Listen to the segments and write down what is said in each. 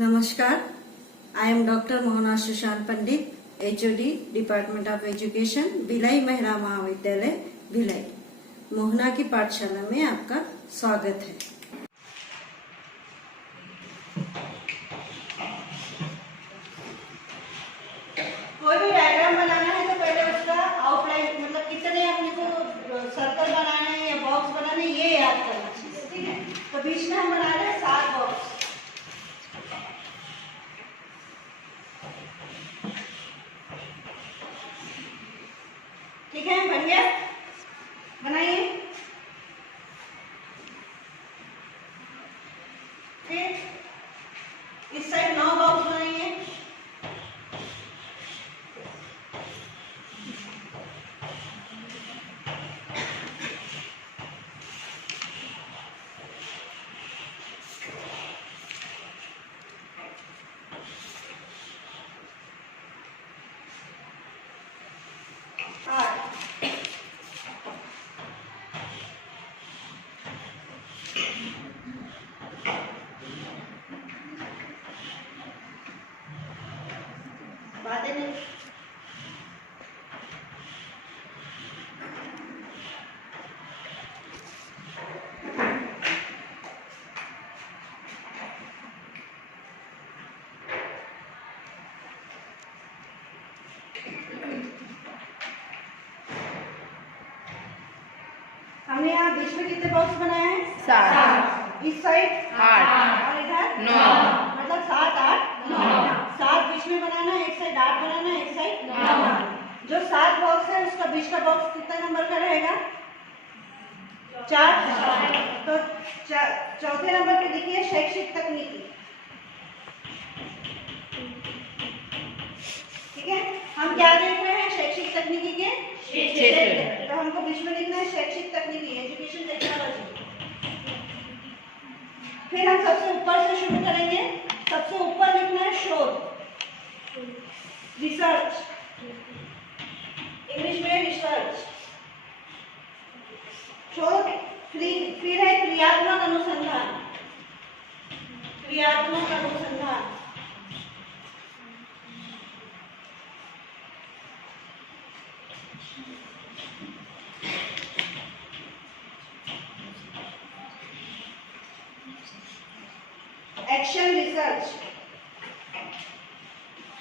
नमस्कार, I am Dr. Mohana Sushant Pandit, HOD department of education, Bhilai Mahila Mahavidyalaya Bhilai. Mohana की पाठशाला में आपका स्वागत है। कोई भी डायग्राम बनाना है तो पहले उसका आउटलाइन मतलब कितने अपने को सर्कल बनाना है या बॉक्स बनाना है ये याद करना चाहिए, ठीक है। तो बीच में हम बना रहे हैं 7 बॉक्स। ठीक है, बन गया, बनाइए। फिर इस साइड 9 बॉक्स बनाइए। बातें नहीं। हमने यहाँ बीच में कितने बॉक्स बनाए हैं? 7। इस साइड 8 और इधर 9, मतलब 7 8 9। 7 बीच में बनाना है, एक साइड 8 बनाना है, एक साइड 9। जो 7 बॉक्स है उसका बीच का बॉक्स कितना नंबर का रहेगा? 4। तो चौथे नंबर पे देखिए शैक्षिक तकनीकी। ठीक है, हम क्या देख रहे हैं? शैक्षिक तकनीकी के क्षेत्र। तो हमको बीच में लिखना है शैक्षिक तकनीकी, एजुकेशन टेक्नोलॉजी। फिर हम सबसे ऊपर से शुरू करेंगे। सबसे ऊपर लिखना है शोध, रिसर्च, इंग्लिश में रिसर्च, शोध। फिर है क्रियात्मक अनुसंधान, क्रियात्मक अनुसंधान। Action research.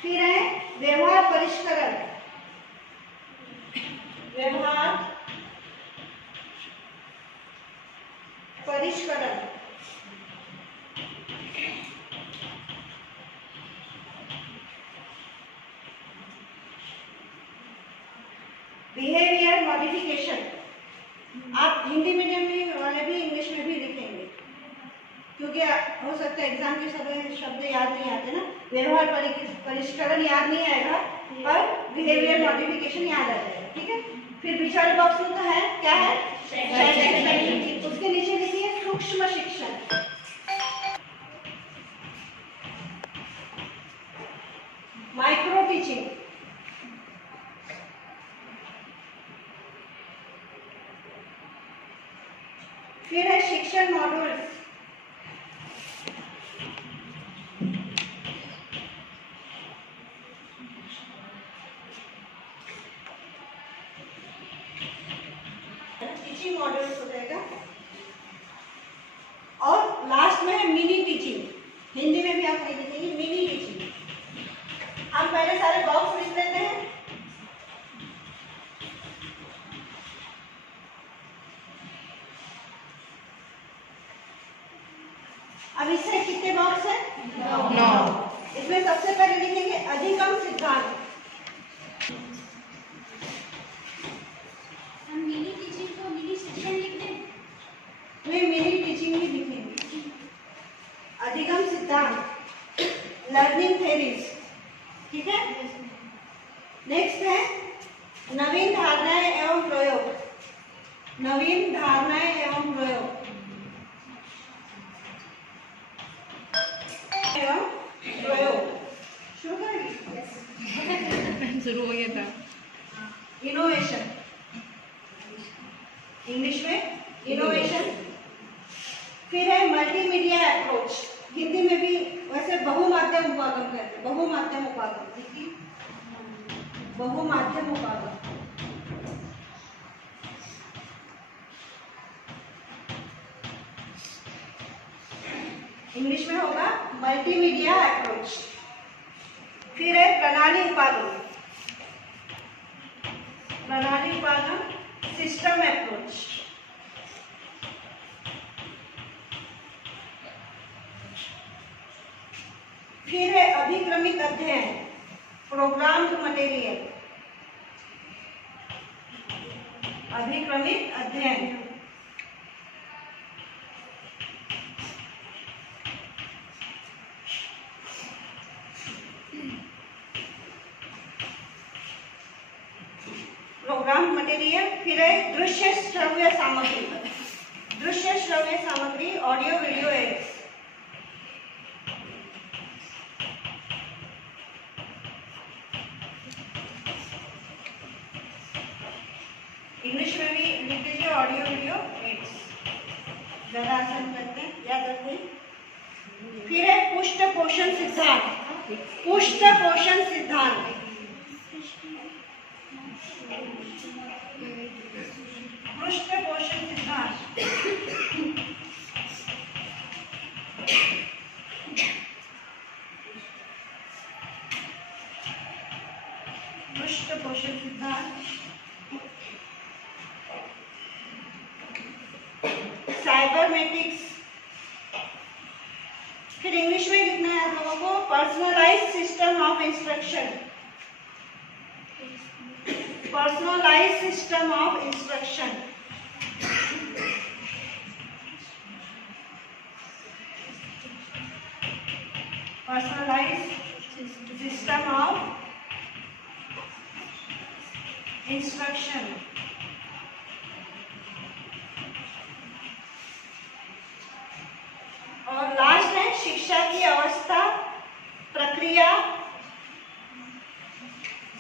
फिर है व्यवहार परिष्करण, व्यवहार परिष्करण। Behaviour modification. आप हिंदी मीडियम में वाले भी इंग्लिश में भी लिखेंगे, क्योंकि हो सकता है एग्जाम के समय शब्द याद नहीं आते ना। व्यवहार परिष्करण याद नहीं आएगा पर बिहेवियर मॉडिफिकेशन याद आ जाएगा, ठीक है। फिर बीच वाले बॉक्स में तो है क्या है? शैक्षिक। उसके नीचे लिखिए सूक्ष्म शिक्षण, माइक्रो टीचिंग। फिर है शिक्षण मॉड्यूल्स, टीचिंग मॉड्यूल्स हो जाएगा। और लास्ट में है मिनी टीचिंग, हिंदी में भी आप नहीं लिखेंगे, मिनी टीचिंग। हम पहले सारे बॉक्स लिख लेते हैं। अब इससे कितने बॉक्स है? 9। इसमें सबसे पहले लिखेंगे अधिगम सिद्धांत। हम मिनी टीचिंग को मिनी शिक्षण लिख दें? वे मिनी टीचिंग ही लिखेंगे। अधिगम सिद्धांत, लर्निंग थ्योरीज, ठीक है। नेक्स्ट है नवीन धारणाएं एवं प्रयोग, नवीन धारणाएं एवं प्रयोग एवं प्रयोग। शुरू करेंगे? शुरू हो गया था। इनोवेशन, इंग्लिश में इनोवेशन। फिर है मल्टीमीडिया अप्रोच, हिंदी में भी वैसे बहु उपागम कहते हैं, बहुमाध्यम उपागम। बहुमाध्यम उपागम। इंग्लिश में होगा मल्टीमीडिया अप्रोच। फिर है प्रणाली उपागम। प्रणाली उपागम, सिस्टम अप्रोच। फिर है अभिक्रमिक अध्ययन, प्रोग्राम्ड मटेरियल। अभिक्रमिक अध्ययन। Program material. फिर है दृश्य श्रव्य सामग्री। दृश्य श्रव्य सामग्री, ऑडियो वीडियो एड्स। इंग्लिश में भी लिख दीजिए ऑडियो वीडियो एड्स। ज्यादा आसान करते हैं, याद रखिए। फिर है पुष्ट पोषण सिद्धांत। पुष्ट पोषण सिद्धांत। पृष्ठ पोषण सिद्धांत। पृष्ठ पोषण सिद्धांत। साइबरमेटिक्स। फिर इंग्लिश में लिखना है आप लोगों को personalised system of instruction. Personalised system of instruction. Personalised system of instruction. और लास्ट है शिक्षा की अवस्था, प्रक्रिया,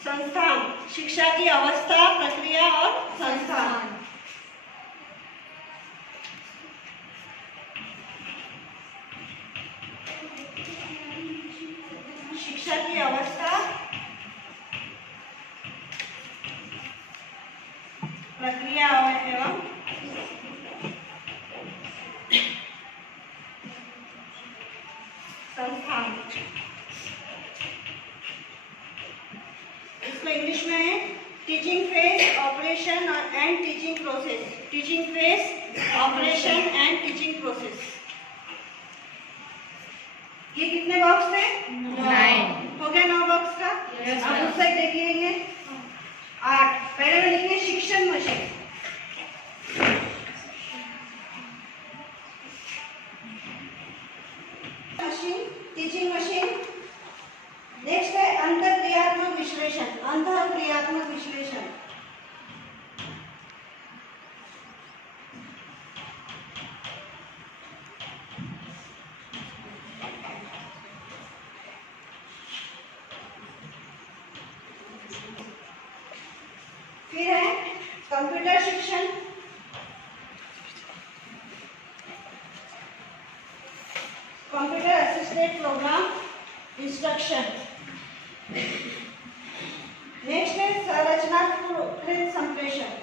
संस्थान। शिक्षा की अवस्था, प्रक्रिया और संस्थान। शिक्षा की अवस्था, प्रक्रिया एवं संस्थान। इसको इंग्लिश में है teaching phase, operation and teaching process. Teaching phase, operation and teaching process. ये कितने बॉक्स थे? 9 हो गया 9 बॉक्स का। अब उस साइड देखिएंगे 8। पहले में लिखिए शिक्षण machine. Machine, teaching machine. Next है अंतःक्रियात्मक विश्लेषण। अंतःक्रियात्मक विश्लेषण। फिर है कंप्यूटर शिक्षण। Computer assisted programme instruction. Next है संरचनात्मक संप्रेषण।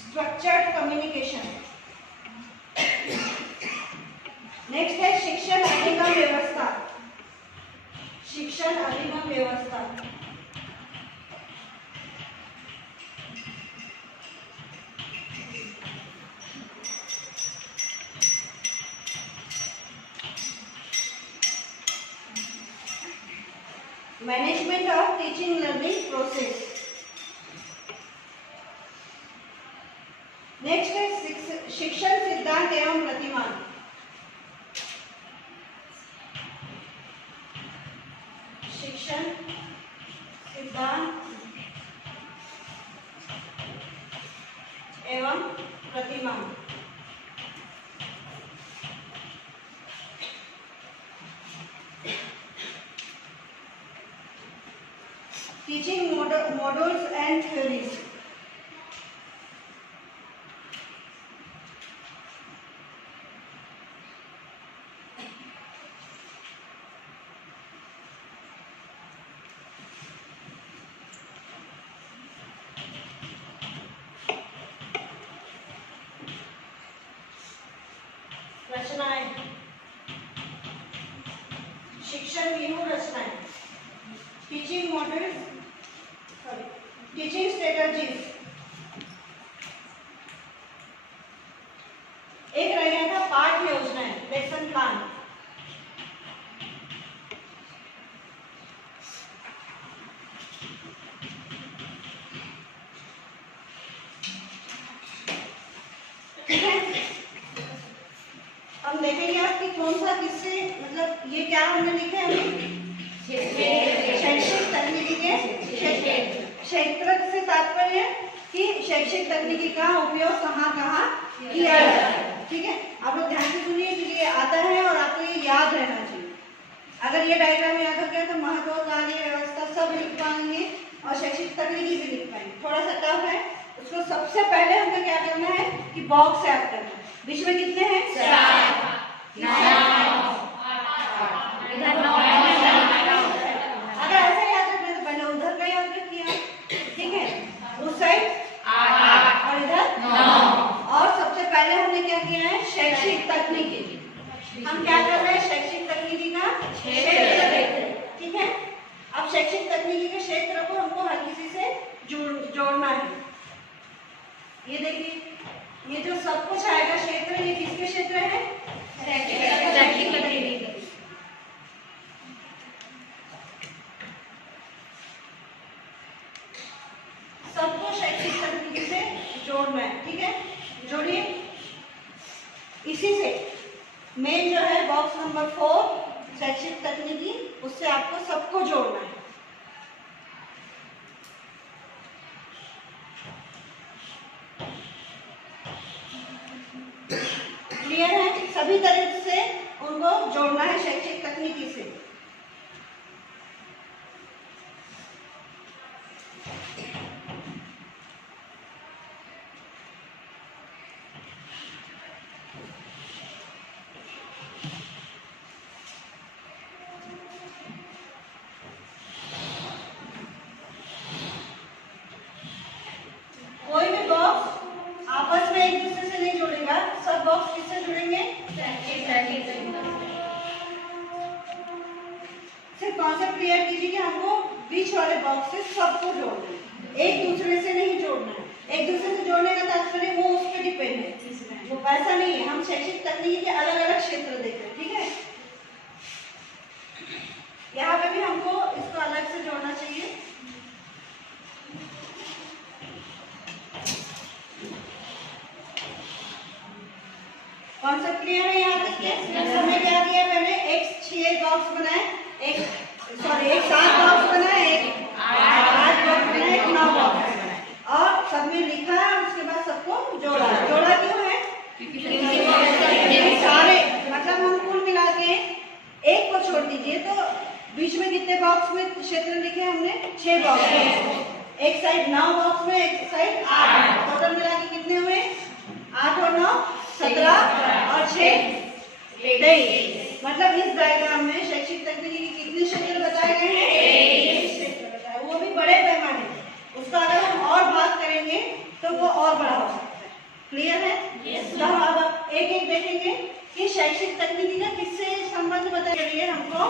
Structured communication. नेक्स्ट है शिक्षण अधिगम व्यवस्था। शिक्षण अधिगम व्यवस्था। Management of teaching learning process. Next है शिक्षण सिद्धांत एवं प्रतिमान। शिक्षण सिद्धांत एवं प्रतिमान। Teaching modules and theories. रचनाएं, शिक्षण व्यूह रचनाएं, टीचिंग मॉड्यूल्स, टीचिंग स्ट्रेटजीज। एक रह गया था पाठ योजनाएं, लेसन प्लान। हम देखेंगे आपकी कौन सा किससे, मतलब ये क्या हमने लिखे हैं, शैक्षिक तकनीकी के क्षेत्र से तात्पर्य कि शैक्षिक तकनीकी का उपयोग कहाँ कहाँ किया जाता है। ठीक है, आप लोग ध्यान से सुनिए कि ये आता है और आपको ये याद रहना चाहिए। अगर ये डायग्राम याद हो गया तो महत्व, कार्य, व्यवस्था सब लिख पाएंगे और शैक्षिक तकनीकी भी लिख पाएंगे। थोड़ा सा टफ है, उसको सबसे पहले हमें क्या करना है कि बॉक्स ऐड करना है। बीच में कितने हैं? अगर ऐसे याद रखना है तो पहले उधर का याद रखिए, ठीक है, उस साइड 8 और इधर 9। और सबसे पहले हमने क्या किया है, शैक्षिक तकनीकी। हम क्या कर रहे हैं, शैक्षिक तकनीकी का क्षेत्र देख रहे हैं। ठीक है, अब शैक्षिक तकनीकी के क्षेत्र को हमको हर किसी से जोड़ना है। ये देखिए, ये जो सब कुछ आएगा क्षेत्र, ये किसके क्षेत्र है? शैक्षिक तकनीकी। सबको शैक्षिक तकनीकी से जोड़ना है। ठीक है, जोड़िए। इसी से मेन जो है बॉक्स नंबर 4 शैक्षिक तकनीकी, उससे आपको सबको जोड़ना है। क्लियर है? सभी तरह से उनको जोड़ना है शैक्षिक तकनीकी से। कोई भी बॉक्स आपस में एक दूसरे से नहीं जुड़ेगा, सब बॉक्स किससे जुड़ेंगे? सिर्फ कॉन्सेप्ट क्लियर कीजिए कि हमको बीच वाले बॉक्स से सबको जोड़ना है, एक दूसरे से नहीं जोड़ना है। एक दूसरे से जोड़ने का तात्पर्य वो उस पर डिपेंड है, वो पैसा नहीं है। हम शैक्षिक तकनीकी के अलग अलग क्षेत्र देख रहे हैं। ठीक है, यहाँ पे भी हमको इसको अलग से जोड़ना चाहिए। कॉन्सेप्ट क्लियर है? यहाँ तक हमने क्या किया, पहले एक 6 बॉक्स बनाए, एक 7 बॉक्स बनाए, एक 8 बॉक्स बनाए, एक 9 बॉक्स बनाए और सब में लिखा है। उसके बाद सबको जोड़ा। जोड़ा क्यों है? सारे, मतलब हम कुल मिला के एक को छोड़ दीजिए तो बीच में कितने बॉक्स में क्षेत्र लिखे हमने? 6 बॉक्स में, एक साइड 9 बॉक्स में, एक साइड 8। टोटल मिला के कितने हुए? 8 और 9 17 और 6 23। मतलब इस डायग्राम में शैक्षिक तकनीकी के कितने क्षेत्र बताए गए हैं? 23 क्षेत्र बताए, वो भी बड़े पैमाने। उसका अगर हम और बात करेंगे तो वो और बड़ा हो सकता है। क्लियर है? तो अब एक एक देखेंगे कि शैक्षिक तकनीकी का किससे संबंध बताने के लिए हमको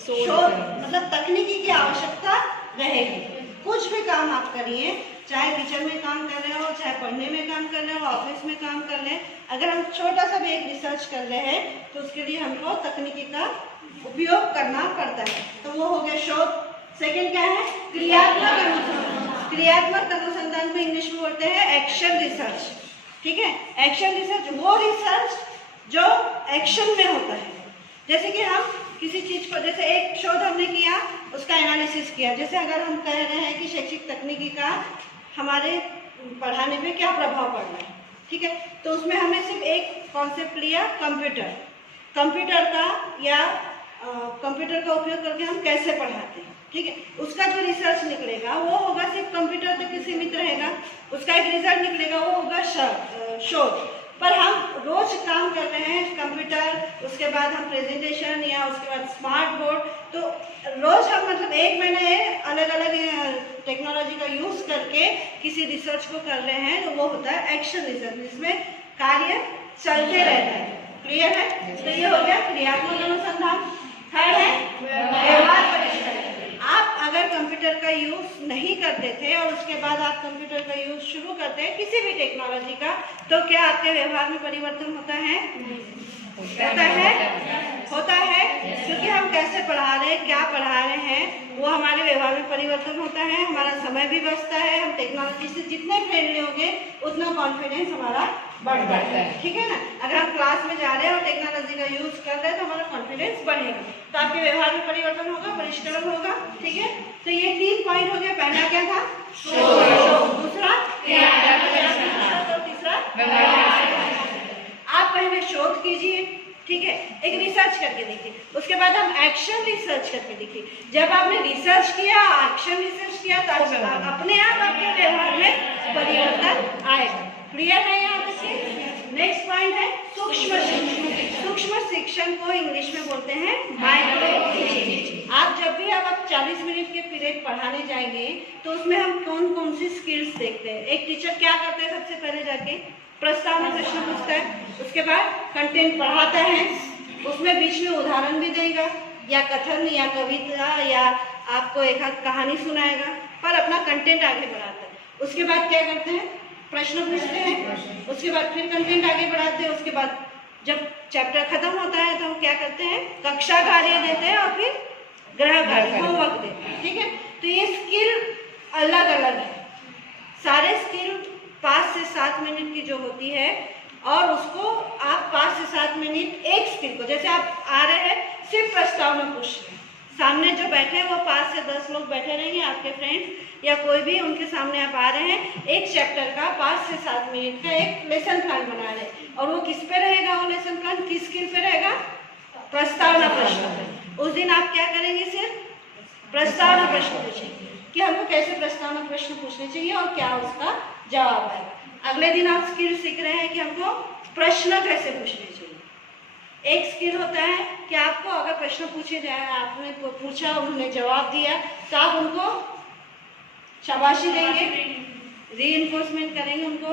शोध, मतलब तकनीकी की आवश्यकता रहेगी। कुछ भी काम आप करिए, चाहे किचन में काम कर रहे हो, चाहे पढ़ने में काम कर रहे हो, ऑफिस में काम कर रहे हैं, अगर हम छोटा सा भी एक रिसर्च कर रहे हैं तो उसके लिए हमको तकनीकी का उपयोग करना पड़ता है। तो वो हो गया शोध। सेकंड क्या है? क्रियात्मक अनुसंधान। क्रियात्मक अनुसंधान को इंग्लिश में बोलते हैं एक्शन रिसर्च। ठीक है, एक्शन रिसर्च वो रिसर्च जो एक्शन में होता है। जैसे कि हम किसी चीज को, जैसे एक शोध हमने किया, उसका एनालिसिस किया। जैसे अगर हम कह रहे हैं कि शैक्षिक तकनीकी का हमारे पढ़ाने में क्या प्रभाव पड़ रहा है, ठीक है, तो उसमें हमने सिर्फ एक कॉन्सेप्ट लिया, कंप्यूटर। कंप्यूटर का या कंप्यूटर का उपयोग करके हम कैसे पढ़ाते हैं, ठीक है। उसका जो रिसर्च निकलेगा वो होगा सिर्फ कंप्यूटर तक ही सीमित रहेगा, उसका एक रिजल्ट निकलेगा वो होगा शोध। पर हम रोज काम कर रहे हैं कंप्यूटर, उसके बाद हम प्रेजेंटेशन या उसके बाद स्मार्ट बोर्ड, तो रोज हम मतलब एक महीने अलग अलग टेक्नोलॉजी का यूज करके किसी रिसर्च को कर रहे हैं, तो वो होता है एक्शन रिसर्च, जिसमें कार्य चलते रहता है। क्लियर है? तो ये हो गया क्रियात्मक अनुसंधान। थर्ड है व्यवहार परिष्करण। आप अगर कंप्यूटर का यूज नहीं करते थे और उसके बाद आप कंप्यूटर का यूज शुरू करते हैं किसी भी टेक्नोलॉजी का, तो क्या आपके व्यवहार में परिवर्तन होता है? होता है, क्योंकि हम कैसे पढ़ा रहे हैं, क्या पढ़ा रहे हैं, वो हमारे व्यवहार में परिवर्तन होता है, हमारा समय भी बचता है, हम टेक्नोलॉजी से जितने फ्रेंडली होंगे उतना कॉन्फिडेंस हमारा बढ़ता है, ठीक है ना। अगर हम क्लास में जा रहे हैं और टेक्नोलॉजी का यूज कर रहे हैं तो हमारा कॉन्फिडेंस बढ़ेगा, तो आपके व्यवहार में परिवर्तन होगा, परिष्करण होगा, ठीक है। तो ये 3 पॉइंट हो गया। पहला क्या था? दूसरा और तीसरा। आप पहले शोध कीजिए, ठीक है, एक रिसर्च करके देखिए, उसके बाद हम एक्शन रिसर्च करके देखिए। जब आपने रिसर्च किया, एक्शन रिसर्च किया, तो अपने आप आपके व्यवहार में परिवर्तन आएगा। क्लियर है यहाँ तक? नेक्स्ट पॉइंट है सूक्ष्म शिक्षण। सूक्ष्म शिक्षण को इंग्लिश में बोलते हैं माइक्रो टीचिंग। आप जब भी आप 40 मिनट के पीरियड पढ़ाने जाएंगे तो उसमें हम कौन कौन सी स्किल्स देखते हैं। एक टीचर क्या करता है, सबसे पहले जाके प्रस्तावना प्रश्न पूछता है, उसके बाद कंटेंट पढ़ाता है, उसमें बीच में उदाहरण भी देगा या कथन या कविता या आपको एक कहानी सुनाएगा, पर अपना कंटेंट आगे बढ़ाता है। उसके बाद क्या करते हैं? प्रश्न पूछते हैं, उसके बाद फिर कंटेंट आगे बढ़ाते हैं। उसके बाद जब चैप्टर खत्म होता है तो हम क्या करते हैं? कक्षा कार्य देते हैं और फिर गृह कार्य होमवर्क देते हैं, ठीक है। तो ये स्किल अलग अलग है, सारे स्किल 5 से 7 मिनट की जो होती है, और उसको आप 5 से 7 मिनट एक स्किल को, जैसे आप आ रहे हैं सिर्फ प्रस्तावना पूछ रहे हैं, सामने जो बैठे हैं वो 5 से 10 लोग बैठे रहेंगे, आपके फ्रेंड्स या कोई भी, उनके सामने आप आ रहे हैं, एक चैप्टर का 5 से 7 मिनट का एक लेसन प्लान बना रहे हैं, और वो किस पे रहेगा? वो लेसन प्लान किस स्किल पे रहेगा? प्रस्तावना प्रश्न पे। उस दिन आप क्या करेंगे? सिर्फ प्रस्तावना प्रश्न पूछेंगे कि हमको कैसे प्रस्तावना प्रश्न पूछने चाहिए और क्या उसका जवाब है। अगले दिन आप स्किल सीख रहे हैं कि हमको प्रश्न कैसे पूछने चाहिए। एक स्किल होता है कि आपको अगर प्रश्न पूछे जाए, आपने पूछा, उन्होंने जवाब दिया, तो आप उनको शाबाशी देंगे, रीइंफोर्समेंट करेंगे, उनको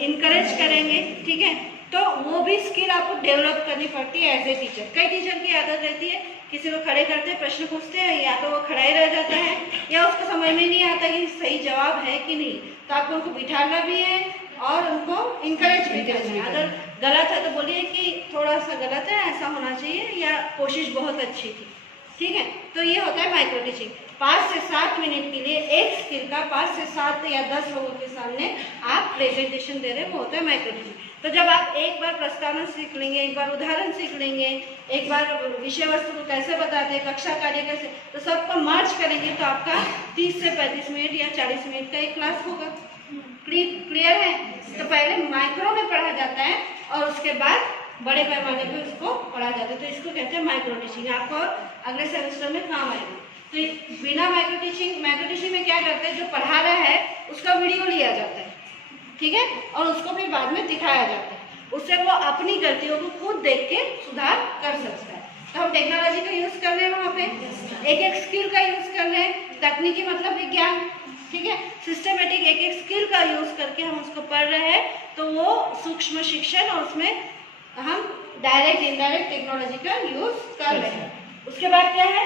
इनकरेज करेंगे, ठीक है। तो वो भी स्किल आपको डेवलप करनी पड़ती है एज ए टीचर। कई टीचर की आदत रहती है, किसी को खड़े करते हैं, प्रश्न पूछते हैं, या तो वो खड़ा ही रह जाता है या उसको समझ में नहीं आता कि सही जवाब है कि नहीं, तो आपको उनको बिठाना भी है और उनको इंकरेज भी करना है। अगर गलत है तो बोलिए कि थोड़ा सा गलत है, ऐसा होना चाहिए, या कोशिश बहुत अच्छी थी, ठीक है। तो ये होता है माइक्रो टीचिंग। 5 से 7 मिनट के लिए एक स्किल का 5 से 7 या 10 लोगों के सामने आप प्रेजेंटेशन दे रहे हैं, वो होता है माइक्रो टीचिंग। तो जब आप एक बार प्रस्तावना सीख लेंगे, एक बार उदाहरण सीख लेंगे, एक बार विषय वस्तु को कैसे बताते हैं, कक्षा कार्य कैसे, तो सबको मर्ज करेंगे तो आपका 30 से 35 मिनट या 40 मिनट का एक क्लास होगा। क्लियर है? तो पहले माइक्रो में पढ़ा जाता है और उसके बाद बड़े पैमाने पे उसको पढ़ा जाता है, तो इसको कहते हैं माइक्रो टीचिंग। आपको अगले सेमेस्टर में काम आएगा। तो बिना माइक्रो टीचिंग में क्या करते हैं, जो पढ़ा रहा है उसका वीडियो लिया जाता है, ठीक है, और उसको फिर बाद में दिखाया जाता है, उससे वो अपनी गलतियों को खुद देख के सुधार कर सकता है। तो हम टेक्नोलॉजी का यूज कर रहे हैं, वहाँ पे एक एक स्किल का यूज कर रहे हैं, तकनीकी मतलब विज्ञान, ठीक है, सिस्टमेटिक एक एक स्किल का यूज करके हम उसको पढ़ रहे हैं, तो वो सूक्ष्म शिक्षण, और उसमें हम डायरेक्ट इनडायरेक्ट टेक्नोलॉजी का यूज कर रहे हैं। उसके बाद क्या है?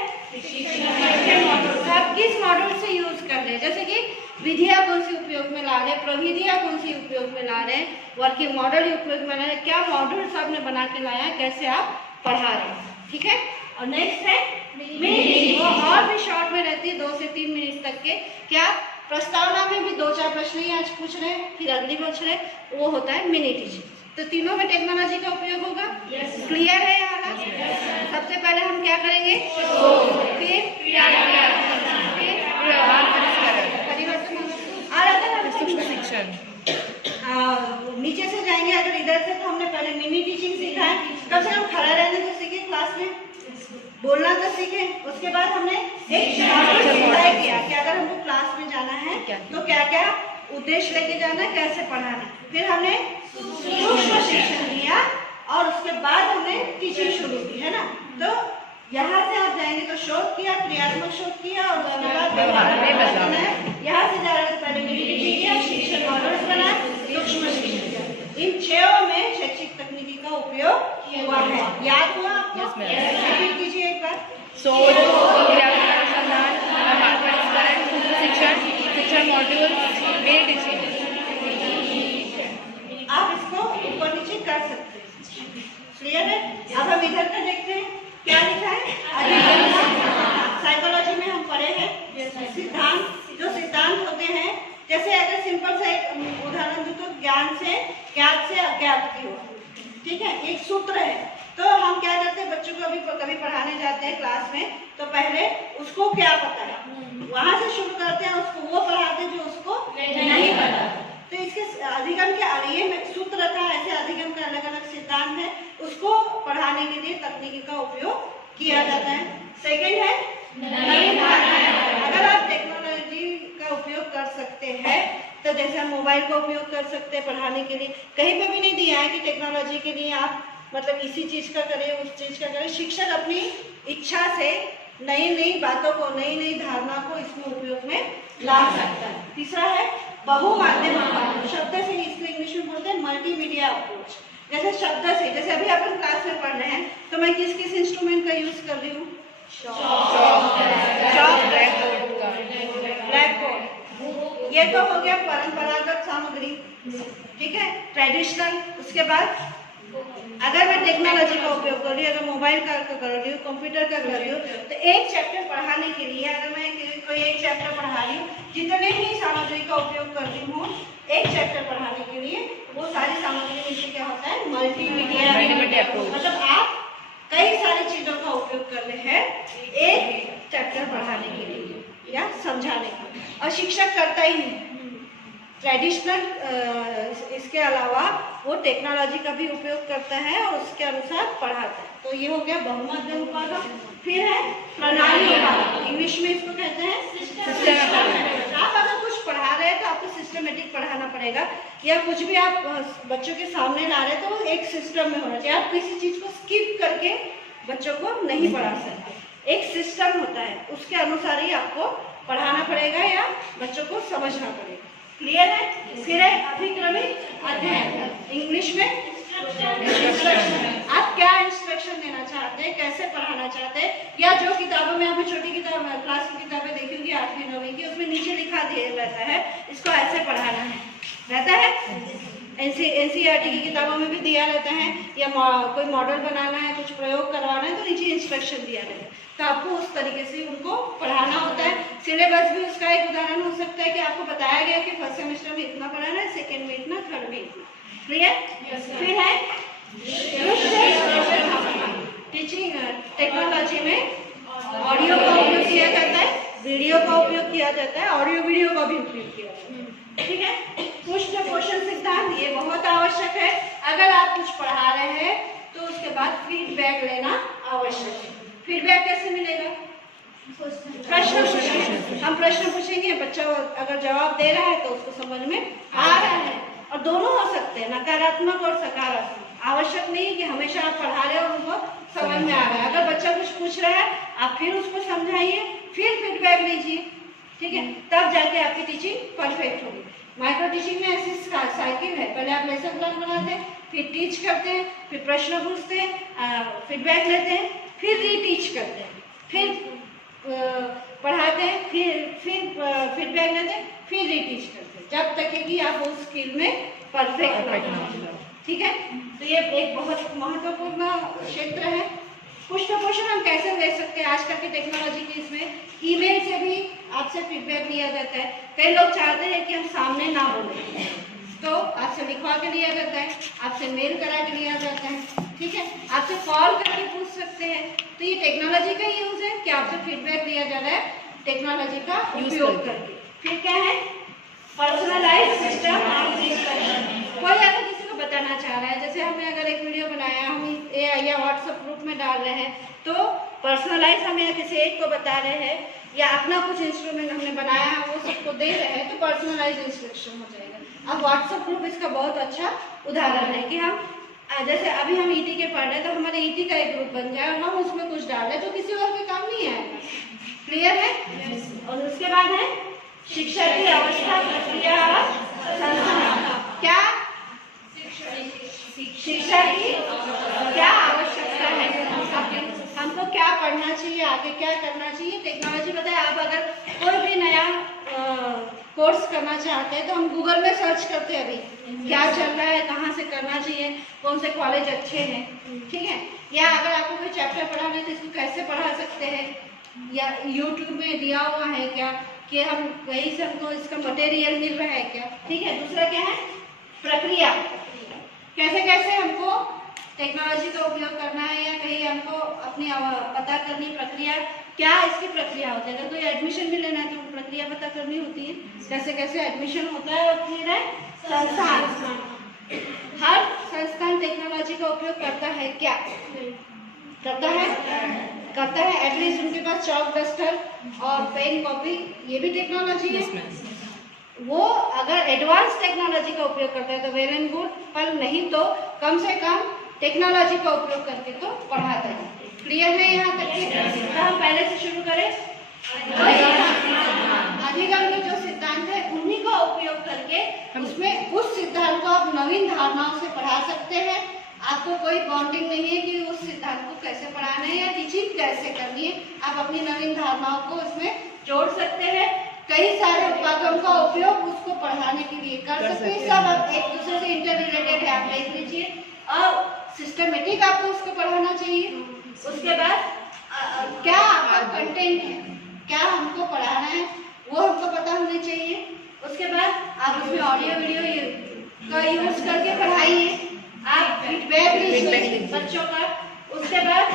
आप किस मॉडल से यूज कर रहे हैं, जैसे कि विधियां कौन सी उपयोग में ला रहे हैं, प्रविधियां कौन सी उपयोग में ला रहे हैं, वर्किंग मॉडल उपयोग में ला रहे हैं, क्या मॉडल्स आपने बना के लाया है, कैसे आप पढ़ा रहे हैं, ठीक है। और नेक्स्ट है मिनी, वो और भी शॉर्ट में रहती है, 2 से 3 मिनट तक के। क्या प्रस्तावना में भी 2-4 प्रश्न ही आज पूछ रहे हैं, फिर अगली पूछ रहे हैं, वो होता है मिनी टीचिंग। तो तीनों में टेक्नोलॉजी का उपयोग होगा। क्लियर है यहाँ? सबसे पहले हम क्या करेंगे, फिर परिवर्तन आ रहा था ना, सूक्ष्म शिक्षण। नीचे से जाएंगे अगर इधर से, तो हमने पहले मिनी टीचिंग सीखा है, कम से कम खड़ा रहने तो सीखे क्लास में, बोलना तो सीखे। उसके बाद हमने एक तय किया कि अगर हमको क्लास में जाना है तो क्या क्या उद्देश्य लेके जाना, कैसे पढ़ाना। फिर हमने सूक्ष्म शिक्षण दिया और उसके बाद हमने टीचिंग शुरू की, है ना। तो यहाँ से आप जाएंगे तो शोध किया, क्रियात्मक शोध किया और उसके बाद व्यवहार में बनाया। यहाँ से जा रहे तो पहले टीचिंग किया, शिक्षण मॉडल्स बनाया, सूक्ष्म शिक्षण किया। इन 6 में शैक्षिक तकनीकी का उपयोग हुआ है। याद हुआ आपको? रिपीट कीजिए एक बार। शिक्षण मॉड्यूल में टीचिंग। आप इसको ऊपर नीचे कर सकते हैं। क्लियर है? अब हम इधर का देखते हैं क्या लिखा है। साइकोलॉजी में हम पढ़े हैं सिद्धांत, जो सिद्धांत होते हैं, जैसे अगर सिंपल सा एक उदाहरण दूं तो ज्ञान से ज्ञात से अज्ञात की ओर, ठीक है, एक सूत्र है। तो हम क्या करते हैं, बच्चों को अभी कभी पढ़ाने जाते हैं क्लास में तो पहले उसको क्या पता है वहां से शुरू करते हैं, उसको वो पढ़ाते हैं जो उसको नहीं पता। तो इसके अधिगम के आलिए में सूत्र था, ऐसे अधिगम का अलग अलग सिद्धांत है, उसको पढ़ाने के लिए तकनीकी का उपयोग किया जाता है। सेकंड है नई धारणाएं। अगर आप टेक्नोलॉजी का उपयोग कर सकते हैं तो जैसे हम मोबाइल का उपयोग कर सकते हैं पढ़ाने के लिए, कहीं पे भी नहीं दिया है कि टेक्नोलॉजी के लिए आप मतलब इसी चीज का करें उस चीज का करें। शिक्षक अपनी इच्छा से नई नई बातों को, नई नई धारणा को इसमें उपयोग में ला सकता है। तीसरा है बहुमाध्यम अवधारणा। शब्द से इसको इंग्लिश में बोलते हैं मल्टीमीडिया अप्रोच। जैसे शब्द से, जैसे अभी अपन क्लास में पढ़ रहे हैं तो मैं किस किस इंस्ट्रूमेंट का यूज कर रही हूँ? Black board. ये तो हो गया परंपरागत सामग्री, ठीक है, ट्रेडिशनल। उसके बाद अगर मैं टेक्नोलॉजी का उपयोग कर रही हूँ, अगर मोबाइल का कर रही हूँ, कंप्यूटर का कर रही हूँ, तो एक चैप्टर पढ़ाने के लिए अगर मैं कोई एक चैप्टर पढ़ा रही हूँ, जितने ही सामग्री का उपयोग कर रही हूँ एक चैप्टर पढ़ाने के लिए, वो सारी सामग्री नीचे क्या होता है? मल्टीमीडिया। मतलब आप कई सारी चीजों का उपयोग कर रहे हैं एक चैप्टर पढ़ाने के लिए या समझाने के लिए। और शिक्षक करता ही नहीं, ट्रेडिशनल इसके अलावा वो टेक्नोलॉजी का भी उपयोग करता है और उसके अनुसार पढ़ाता है। तो ये हो गया बहुमाध्यम उपागम। फिर है प्रणाली उपागम। इंग्लिश में इसको कहते हैं सिस्टम। आप अगर कुछ पढ़ा रहे हैं तो आपको सिस्टमेटिक पढ़ाना पड़ेगा, या कुछ भी आप बच्चों के सामने ला रहे हैं तो एक सिस्टम में होना चाहिए। आप किसी चीज को स्किप करके बच्चों को नहीं पढ़ा सकते। एक सिस्टम होता है, उसके अनुसार ही आपको पढ़ाना पड़ेगा या बच्चों को समझना पड़ेगा। क्लियर है? फिर है अभिक्रमिक अध्ययन। इंग्लिश में इंस्ट्रक्शन। आप क्या इंस्ट्रक्शन देना चाहते हैं, कैसे पढ़ाना चाहते हैं, या जो किताबों में आपने छोटी किताब क्लास की किताबें देखी होंगी 8वीं 9वीं की, उसमें नीचे लिखा दिया रहता है इसको ऐसे पढ़ाना है, रहता है। एनसीईआरटी की किताबों में भी दिया रहता है, या कोई मॉडल बनाना है, कुछ प्रयोग करवाना है तो नीचे इंस्ट्रक्शन दिया रहता है। तो आपको उस तरीके से उनको पढ़ाना होता है। सिलेबस भी उसका एक उदाहरण हो सकता है कि आपको बताया गया कि फर्स्ट सेमेस्टर में इतना पढ़ाना है, सेकेंड में इतना, थर्ड में इतना। क्लियर? फिर है टीचिंग। टेक्नोलॉजी में ऑडियो का उपयोग किया जाता है, वीडियो का उपयोग किया जाता है, ऑडियो वीडियो का भी उपयोग किया जाता है, ठीक है। पृष्ठपोषण सिद्धांत, ये बहुत आवश्यक है। अगर आप कुछ पढ़ा रहे हैं तो उसके बाद फीडबैक लेना आवश्यक है। फीडबैक कैसे मिलेगा? प्रश्न पूछेंगे, हम प्रश्न पूछेंगे, बच्चा अगर जवाब दे रहा है तो उसको समझ में आ रहा है। और दोनों हो सकते हैं, नकारात्मक और सकारात्मक। आवश्यक नहीं है कि हमेशा आप पढ़ा रहे हो उनको समझ में आ रहा है। अगर बच्चा कुछ पूछ रहा है आप फिर उसको समझाइए, फिर फीडबैक लीजिए, ठीक है, तब जाके आपकी टीचिंग परफेक्ट होगी। माइक्रो टीचिंग में ऐसी साइकिल है, पहले आप लेसन प्लान बनाते हैं, फिर टीच करते हैं, फिर प्रश्न पूछते हैं, फीडबैक लेते हैं, फिर रीटीच करते हैं, फिर पढ़ाते हैं, फिर फीडबैक लेते हैं, फिर रीटीच करते हैं, जब तक कि आप उस स्किल में परफेक्ट हो। ठीक है, तो ये एक बहुत महत्वपूर्ण क्षेत्र है। पृष्ठपोषण हम कैसे ले सकते हैं आजकल की टेक्नोलॉजी के इसमें? ईमेल से भी आपसे फीडबैक लिया जाता है। कई लोग चाहते हैं कि हम सामने ना बोलें, तो आपसे लिखवा के लिया जाता है, आपसे मेल करा के लिया जाता है, ठीक है, आपसे कॉल करके पूछ सकते हैं। तो ये टेक्नोलॉजी का यूज है कि आपसे फीडबैक लिया जा रहा है टेक्नोलॉजी का उपयोग करके। फिर क्या है? Personalised system of instruction. कोई अगर किसी को बताना चाह रहा है, जैसे हमने अगर एक वीडियो बनाया, हम गया या व्हाट्सएप ग्रुप में डाल रहे हैं तो पर्सनलाइज हम या किसी एक को बता रहे हैं या अपना कुछ इंस्ट्रूमेंट हमने बनाया है वो सबको दे रहे हैं तो पर्सनलाइज इंस्ट्रक्शन हो जाएगा। अब व्हाट्सएप ग्रुप इसका बहुत अच्छा उदाहरण है कि हम जैसे अभी हम ईटी के पढ़ रहे हैं तो हमारे ईटी का एक ग्रुप बन जाए और हम उसमें कुछ डाल रहे तो किसी और के काम नहीं आएगा। क्लियर है? और उसके बाद है शिक्षा की अवस्था, प्रक्रिया और संस्थान। क्या शिक्षा की क्या आवश्यकता है, हमको क्या पढ़ना चाहिए, आगे क्या करना चाहिए। टेक्नोलॉजी बताए आप अगर कोई भी नया कोर्स करना चाहते हैं तो हम गूगल में सर्च करते हैं अभी क्या चल रहा है, कहाँ से करना चाहिए, कौन से कॉलेज अच्छे हैं, ठीक है। या अगर आपको कोई चैप्टर पढ़ाना है तो इसको कैसे पढ़ा सकते हैं, या यूट्यूब में दिया हुआ है क्या कि हम कहीं से हमको इसका मटेरियल मिल रहा है क्या, ठीक है। दूसरा क्या है प्रक्रिया, कैसे कैसे हमको टेक्नोलॉजी का उपयोग करना है या कहीं हमको अपनी पता करनी प्रक्रिया, क्या इसकी प्रक्रिया होती है। अगर कोई एडमिशन भी लेना है तो प्रक्रिया पता करनी होती है, कैसे कैसे एडमिशन होता है। और फिर है संस्थान, हर संस्थान टेक्नोलॉजी का उपयोग करता है क्या, करता है एटलीस्ट उनके पास चॉक डस्टर और पेन कॉपी, ये भी टेक्नोलॉजी है। वो अगर एडवांस टेक्नोलॉजी का उपयोग करता है तो वेल एंड गुड, पर नहीं तो कम से कम टेक्नोलॉजी का उपयोग करके तो पढ़ाता है। क्लियर है यहाँ तक की? तो हम पहले से शुरू करें। अधिगम के जो सिद्धांत है उन्हीं का उपयोग करके उसमें उस सिद्धांत को आप नवीन धारणाओं से पढ़ा सकते हैं। आपको कोई बाउंडिंग नहीं है कि उस सिद्धांत को कैसे पढ़ाना है या टीचिंग कैसे करनी है, आप अपनी नवीन धारणाओं को उसमें जोड़ सकते हैं। कई सारे उपागम का उपयोग उसको पढ़ाने के लिए कर सकते हैं, सब एक दूसरे से इंटर रिलेटेड है, आप देख लीजिए। और सिस्टमेटिक आपको उसको पढ़ाना चाहिए। उसके बाद क्या आपका कंटेंट है, क्या हमको पढ़ाना है वो हमको पता होनी चाहिए। उसके बाद आप उसमें ऑडियो वीडियो का यूज करके पढ़ाइए, आप फीडबैक लीजिए बच्चों का। उसके बाद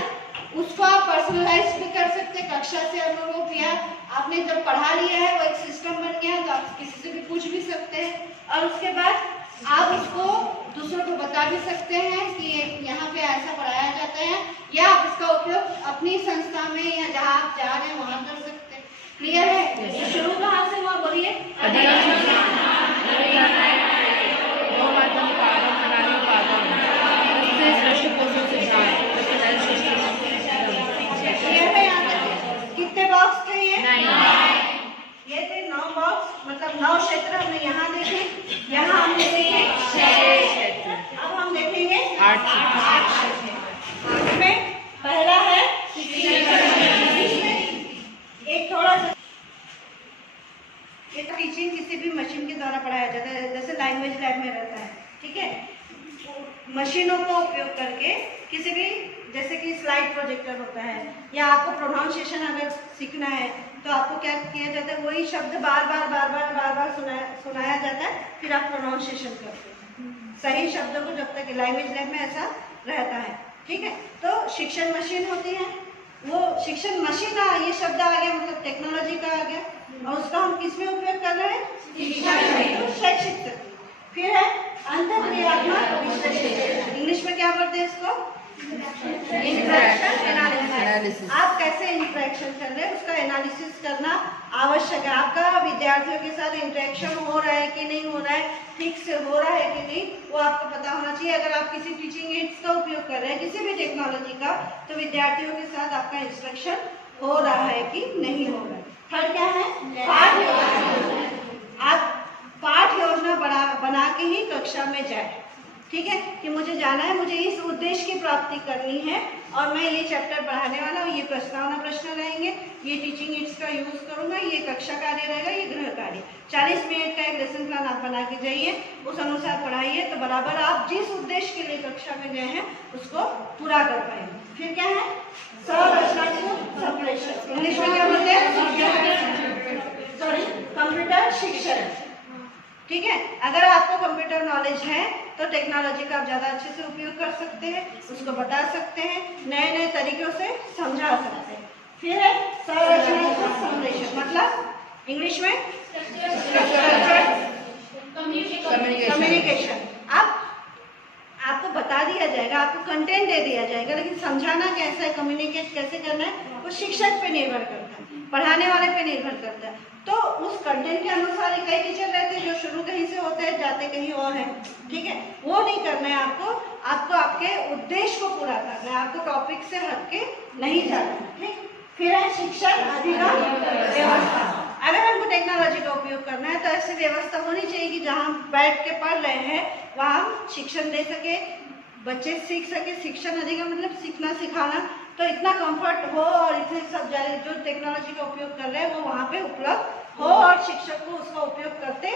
उसको आप पर्सनलाइज भी कर सकते हैं कक्षा से अनुरूप, या आपने जब पढ़ा लिया है वो एक सिस्टम बन गया तो आप किसी से भी पूछ भी सकते हैं। और उसके बाद आप उसको दूसरों को बता भी सकते हैं कि यहाँ पे ऐसा पढ़ाया जाता है, या आप इसका उपयोग अपनी संस्था में या जहाँ आप जा रहे हैं वहाँ कर सकते हैं। क्लियर है? तो शुरू कहाँ से हुआ बोलिए? कितने बॉक्स थे ये थे 9 बॉक्स, मतलब 9 क्षेत्र हमने यहाँ देखे, यहाँ हमने देखे 6, अब हम देखेंगे 8 क्षेत्र। इसमें पहला है एक थोड़ा सा टीचिंग किसी भी मशीन के द्वारा पढ़ाया जाता है, जैसे लैंग्वेज लैब में रहता है, ठीक है। मशीनों का उपयोग करके किसी भी, जैसे कि स्लाइड प्रोजेक्टर होता है, या आपको प्रोनाउंसिएशन अगर सीखना है तो आपको क्या किया जाता है, वही शब्द बार बार सुनाया जाता है, फिर आप प्रोनाउंसिएशन करते हैं सही शब्दों को, जब तक लैंग्वेज लैब में ऐसा रहता है, ठीक है। तो शिक्षण मशीन होती है, वो शिक्षण मशीन ये शब्द आ गया, मतलब टेक्नोलॉजी का आ गया, और उसका हम किस में उपयोग कर रहे हैं, शैक्षिक। फिर है अंतःक्रियात्मक विश्लेषण, इंग्लिश में क्या बोलते हैं इसको, इंटरेक्शन एनालिसिस। आप कैसे इंटरेक्शन कर रहे हैं उसका एनालिसिस करना आवश्यक है। आपका विद्यार्थियों के साथ इंटरेक्शन हो रहा है कि नहीं हो रहा है, ठीक से हो रहा है कि नहीं, वो आपको पता होना चाहिए। अगर आप किसी टीचिंग एड्स का उपयोग कर रहे हैं किसी भी टेक्नोलॉजी का, तो विद्यार्थियों के साथ आपका इंस्ट्रक्शन हो रहा है कि नहीं हो रहा है। थर्ड क्या है, पाठ योजना। आप पाठ योजना बना के ही कक्षा में जाए, ठीक है, कि मुझे जाना है, मुझे इस उद्देश्य की प्राप्ति करनी है और मैं ये चैप्टर पढ़ाने वाला हूँ, ये प्रस्तावना प्रश्न रहेंगे, ये टीचिंग एड्स का यूज करूंगा, ये कक्षा कार्य रहेगा, ये गृह कार्य। 40 मिनट का एक लेसन प्लान आप बना के जाइए, उस अनुसार पढ़ाइए, तो बराबर आप जिस उद्देश्य के लिए कक्षा में गए हैं उसको पूरा कर पाएंगे। फिर क्या है, संरचनात्मक संप्रेषण, इंग्लिश में क्या बोलते हैं, सॉरी, कंप्यूटर शिक्षण, ठीक है। अगर आपको कंप्यूटर नॉलेज है तो टेक्नोलॉजी का आप ज़्यादा अच्छे से उपयोग कर सकते हैं, उसको बता सकते हैं, नए नए तरीकों से समझा सकते हैं। फिर है संरचनात्मक संप्रेषण, मतलब इंग्लिश में कम्युनिकेशन। आपको बता दिया जाएगा, आपको कंटेंट दे दिया जाएगा, लेकिन समझाना कैसा है, कम्युनिकेट कैसे करना है, वो शिक्षक पे निर्भर करता है, पढ़ाने वाले पे निर्भर करता है। तो उस कंटेंट के अनुसार ही कई टीचर रहते हैं जो शुरू कहीं से होते हैं, जाते कहीं और है, ठीक है, वो नहीं करना है आपको। आपको आपके उद्देश्य को पूरा करना है, आपको टॉपिक से हटके नहीं जाना है, ठीक। फिर है शिक्षण अधिगम व्यवस्था। अगर हमको टेक्नोलॉजी का उपयोग करना है तो ऐसी व्यवस्था होनी चाहिए कि जहाँ बैठ के पढ़ रहे हैं वहाँ हम शिक्षण दे सके, बच्चे सीख सके। शिक्षण अधिगम मतलब सीखना सिखाना, तो इतना कंफर्ट हो और इतने सब जो टेक्नोलॉजी का उपयोग कर रहे हैं वो वहाँ पे उपलब्ध हो और शिक्षक को उसका उपयोग करते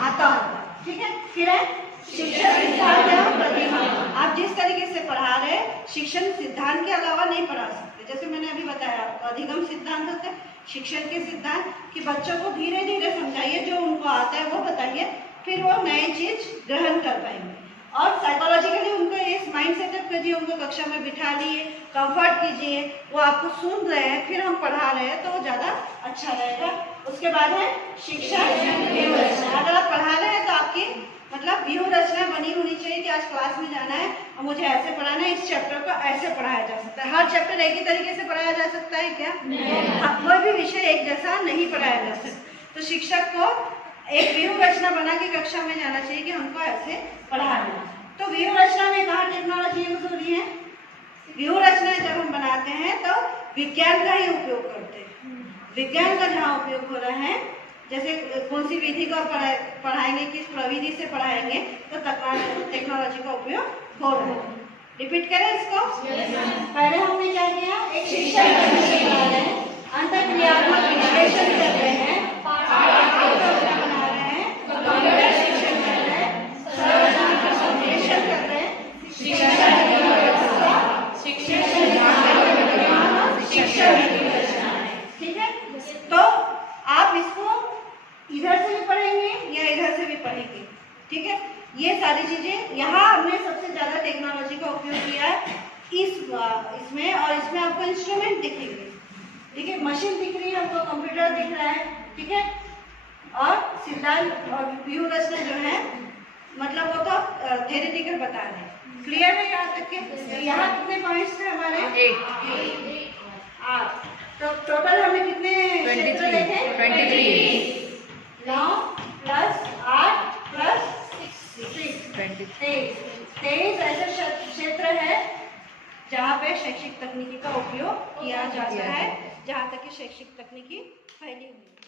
आता हो, ठीक है। फिर है शिक्षण सिद्धांत एवं प्रतिभा। आप जिस तरीके से पढ़ा रहे हैं शिक्षण सिद्धांत के अलावा नहीं पढ़ा सकते। जैसे मैंने अभी बताया आपको अधिगम सिद्धांत होता है, शिक्षण के सिद्धांत कि बच्चों को धीरे धीरे समझाइए, जो उनको आता है वो बताइए, फिर वो नई चीज ग्रहण कर पाएंगे। और साइकोलॉजिकली उनको इस माइंड सेटअप कीजिए, उनको कक्षा में बिठा लिए, कंफर्ट कीजिए, वो आपको सुन रहे हैं, फिर हम पढ़ा रहे हैं तो ज़्यादा अच्छा रहेगा। उसके बाद है शिक्षा व्यूह रचना। अगर आप पढ़ा रहे हैं तो आपकी मतलब व्यूह रचना बनी होनी चाहिए कि आज क्लास में जाना है और मुझे ऐसे पढ़ाना है, इस चैप्टर को ऐसे पढ़ाया जा सकता है। हर चैप्टर एक ही तरीके से पढ़ाया जा सकता है क्या? कोई भी विषय एक जैसा नहीं पढ़ाया जा सकता। तो शिक्षक को एक व्यूह रचना बना के कक्षा में जाना चाहिए कि हमको ऐसे पढ़ाना है। तो व्यूह रचना में कहाँ टेक्नोलॉजी यूज हो रही है? व्यूह रचना जब हम बनाते हैं तो विज्ञान का ही उपयोग करते हैं। विज्ञान का जहाँ उपयोग हो रहा है, जैसे कौन सी विधि का पढ़ाएंगे, किस प्रविधि से पढ़ाएंगे, तो टेक्नोलॉजी का उपयोग हो रहा है। रिपीट करें इसको। पहले हमने क्या किया, एक शिक्षण बना रहे हैं, अंतःक्रियात्मक विश्लेषण कर रहे हैं, बना रहे हैं, कंप्यूटर शिक्षण कर रहे हैं, सर्वसाधारण संप्रेषण कर रहे हैं, शिक्षण व्यवस्था, शिक्षण ठीक है। तो आप इसको इधर से भी पढ़ेंगे या इधर से भी पढ़ेंगे, ठीक है। ये सारी चीजें यहाँ हमने सबसे ज्यादा टेक्नोलॉजी का उपयोग किया है इसमें, और इसमें आपको इंस्ट्रूमेंट दिखेंगे, ठीक है, मशीन दिख रही है, हमको कंप्यूटर दिख रहा है, ठीक है। और सिद्धांत और व्यूह रचना जो है मतलब वो तो थ्योरेटिकल बता रहे हैं। क्लियर है यहाँ तक के? यहाँ कितने पॉइंट्स थे हमारे? 8। तो टोटल हमने कितने क्षेत्र देखे? 23। 9 प्लस 8 प्लस 6 23 ऐसे क्षेत्र है जहाँ पे शैक्षिक तकनीकी का उपयोग किया जाता है, जहाँ तक कि शैक्षिक तकनीकी फैली हुई है।